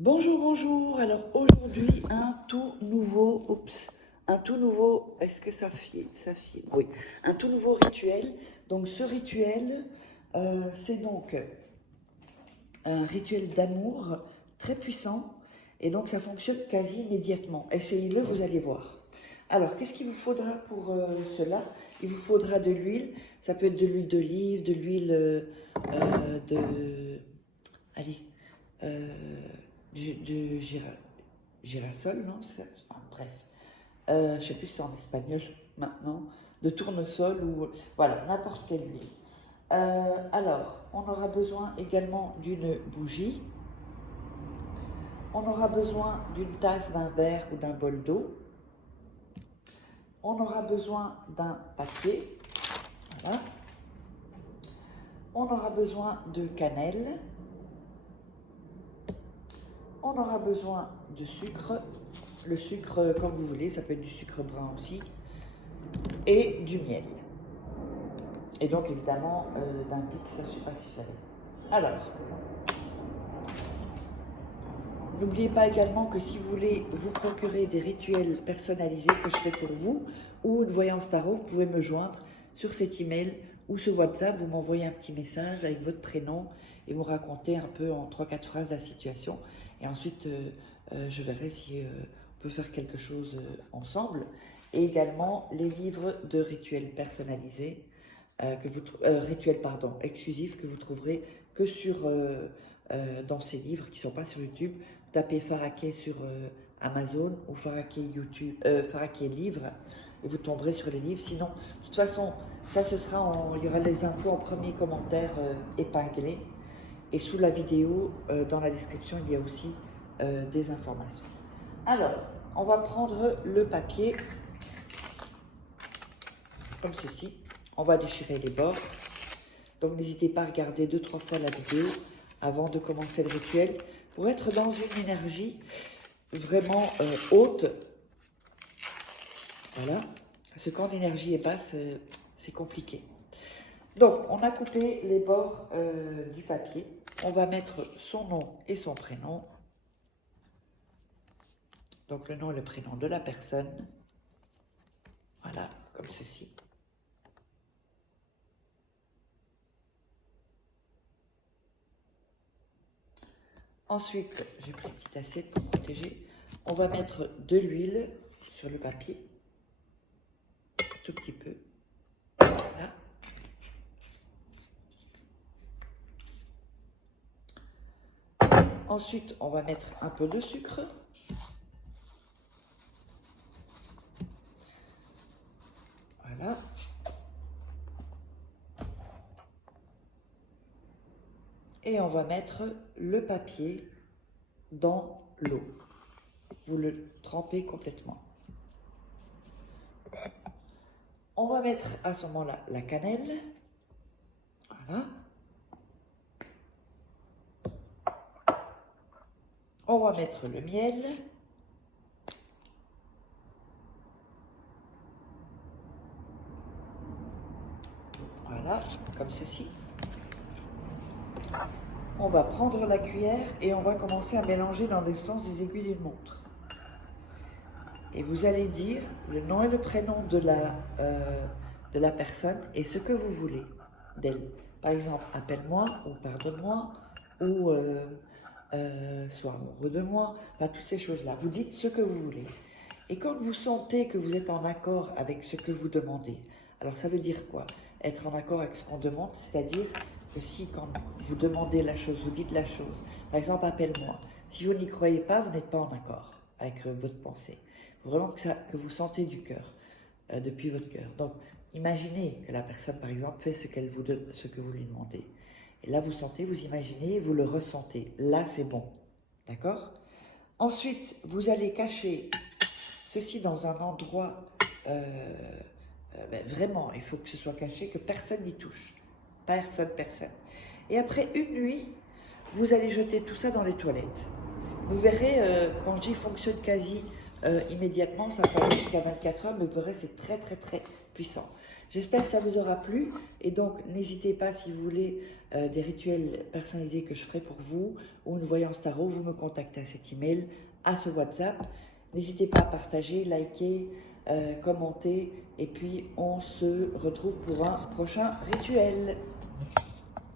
Bonjour, bonjour. Alors aujourd'hui, est-ce que ça filme? Oui, un tout nouveau rituel. Donc ce rituel, c'est donc un rituel d'amour très puissant et donc ça fonctionne quasi immédiatement. Essayez-le, vous allez voir. Alors, qu'est-ce qu'il vous faudra pour cela? Il vous faudra de l'huile. Ça peut être de l'huile d'olive, de l'huile de... Allez, euh, du girasol, non? Enfin, bref. Je ne sais plus si c'est en espagnol maintenant. De tournesol ou... Voilà, n'importe quelle huile. Alors, on aura besoin également d'une bougie. On aura besoin d'une tasse, d'un verre ou d'un bol d'eau. On aura besoin d'un papier. Voilà. On aura besoin de cannelle. On aura besoin de sucre. Le sucre comme vous voulez, ça peut être du sucre brun aussi. Et du miel. Et donc évidemment d'un pic, ça je ne sais pas si j'avais. Alors, n'oubliez pas également que si vous voulez vous procurer des rituels personnalisés que je fais pour vous ou une voyance tarot, vous pouvez me joindre sur cet email ou sur WhatsApp. Vous m'envoyez un petit message avec votre prénom et vous racontez un peu en 3-4 phrases la situation. Et ensuite, je verrai si on peut faire quelque chose ensemble. Et également les livres de rituels personnalisés, exclusifs que vous trouverez que dans ces livres qui ne sont pas sur YouTube. Tapez Faraké sur Amazon ou Faraké YouTube, Faraké livre et vous tomberez sur les livres. Sinon, de toute façon, ça il y aura les infos en premier commentaire épinglé. Et sous la vidéo, dans la description, il y a aussi des informations. Alors, on va prendre le papier comme ceci. On va déchirer les bords. Donc, n'hésitez pas à regarder 2-3 fois la vidéo avant de commencer le rituel pour être dans une énergie vraiment haute. Voilà. Parce que quand l'énergie est basse, c'est compliqué. Donc, on a coupé les bords du papier. On va mettre son nom et son prénom. Donc, le nom et le prénom de la personne. Voilà, comme ceci. Ensuite, j'ai pris une petite assiette pour protéger. On va mettre de l'huile sur le papier. Un tout petit peu. Voilà. Ensuite, on va mettre un peu de sucre. Voilà. Et on va mettre le papier dans l'eau. Vous le trempez complètement. On va mettre à ce moment-là la cannelle. Voilà. On va mettre le miel. Voilà, comme ceci. On va prendre la cuillère et on va commencer à mélanger dans le sens des aiguilles d'une montre. Et vous allez dire le nom et le prénom de la personne et ce que vous voulez d'elle. Par exemple, appelle-moi ou pardonne-moi ou sois amoureux de moi. Enfin, toutes ces choses-là. Vous dites ce que vous voulez. Et quand vous sentez que vous êtes en accord avec ce que vous demandez, alors ça veut dire quoi? Être en accord avec ce qu'on demande, c'est-à-dire que si quand vous demandez la chose, vous dites la chose, par exemple, appelle-moi. Si vous n'y croyez pas, vous n'êtes pas en accord avec votre pensée. Il faut vraiment que vous sentez du cœur, depuis votre cœur. Donc, imaginez que la personne, par exemple, fait ce que vous lui demandez. Et là, vous sentez, vous imaginez, vous le ressentez. Là, c'est bon. D'accord? Ensuite, vous allez cacher ceci dans un endroit, vraiment, il faut que ce soit caché, que personne n'y touche. Personne. Et après une nuit, vous allez jeter tout ça dans les toilettes. Vous verrez, quand je dis fonctionne quasi immédiatement, ça peut aller jusqu'à 24 heures, mais vous verrez, c'est très puissant. J'espère que ça vous aura plu. Et donc, n'hésitez pas, si vous voulez des rituels personnalisés que je ferai pour vous ou une voyance tarot, vous me contactez à cet email, à ce WhatsApp. N'hésitez pas à partager, liker, commenter. Et puis, on se retrouve pour un prochain rituel.